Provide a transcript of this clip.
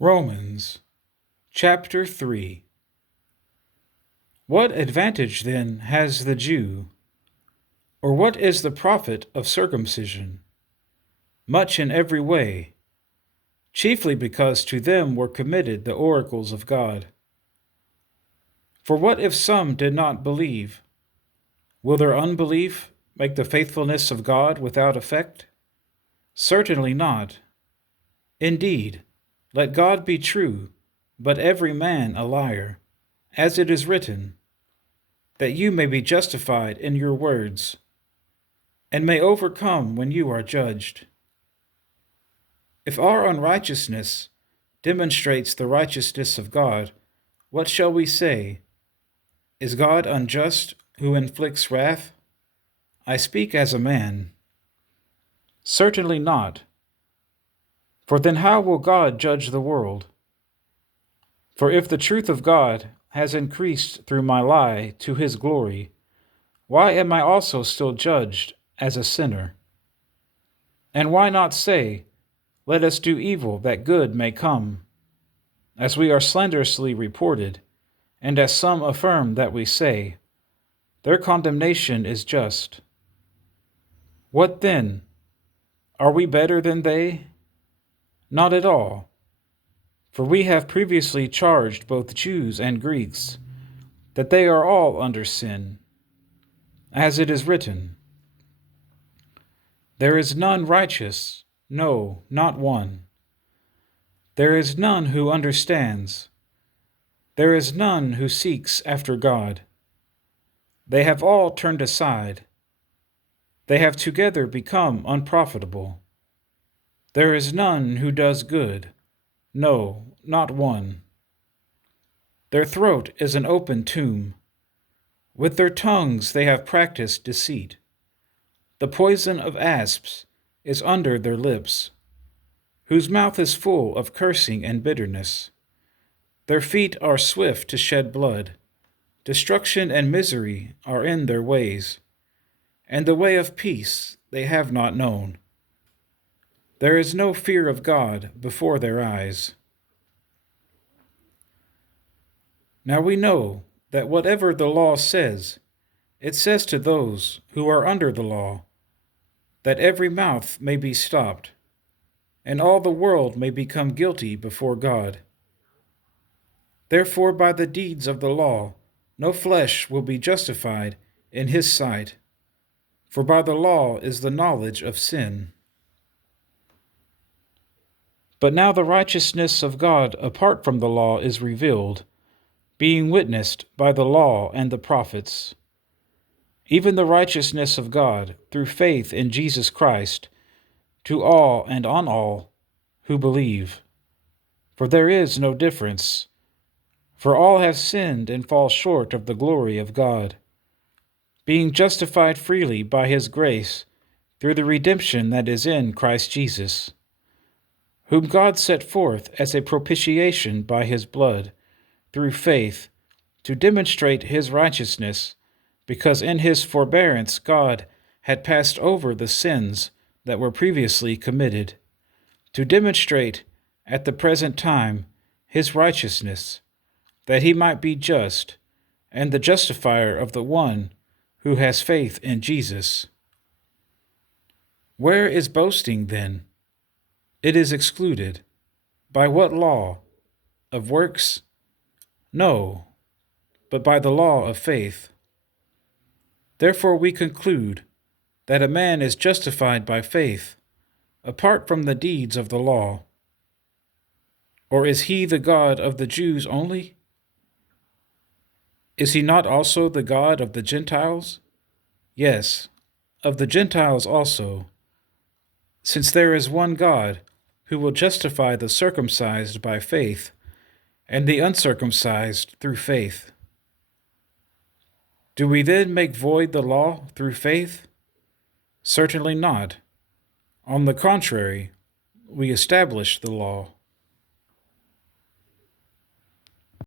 Romans chapter 3. What advantage then has the Jew? Or what is the profit of circumcision? Much in every way, chiefly because to them were committed the oracles of God. For what if some did not believe? Will their unbelief make the faithfulness of God without effect? Certainly not. Indeed, let God be true, but every man a liar, as it is written, that you may be justified in your words, and may overcome when you are judged. If our unrighteousness demonstrates the righteousness of God, what shall we say? Is God unjust who inflicts wrath? I speak as a man. Certainly not. For then how will God judge the world? For if the truth of God has increased through my lie to his glory, why am I also still judged as a sinner? And why not say, let us do evil that good may come, as we are slanderously reported, and as some affirm that we say, their condemnation is just. What then? Are we better than they? Not at all. For we have previously charged both Jews and Greeks that they are all under sin, as it is written, there is none righteous, no, not one. There is none who understands. There is none who seeks after God. They have all turned aside. They have together become unprofitable. There is none who does good, no, not one. Their throat is an open tomb. With their tongues they have practiced deceit. The poison of asps is under their lips, whose mouth is full of cursing and bitterness. Their feet are swift to shed blood. Destruction and misery are in their ways, and the way of peace they have not known. There is no fear of God before their eyes. Now we know that whatever the law says, it says to those who are under the law, that every mouth may be stopped, and all the world may become guilty before God. Therefore, by the deeds of the law, no flesh will be justified in his sight, for by the law is the knowledge of sin. But now the righteousness of God apart from the law is revealed, being witnessed by the law and the prophets, even the righteousness of God through faith in Jesus Christ, to all and on all who believe. For there is no difference, for all have sinned and fall short of the glory of God, being justified freely by his grace through the redemption that is in Christ Jesus, whom God set forth as a propitiation by his blood, through faith, to demonstrate his righteousness, because in his forbearance God had passed over the sins that were previously committed, to demonstrate at the present time his righteousness, that he might be just, and the justifier of the one who has faith in Jesus. Where is boasting then? It is excluded. By what law? Of works? No, but by the law of faith. Therefore we conclude that a man is justified by faith, apart from the deeds of the law. Or is he the God of the Jews only? Is he not also the God of the Gentiles? Yes, of the Gentiles also, since there is one God who will justify the circumcised by faith, and the uncircumcised through faith. Do we then make void the law through faith? Certainly not. On the contrary, we establish the law.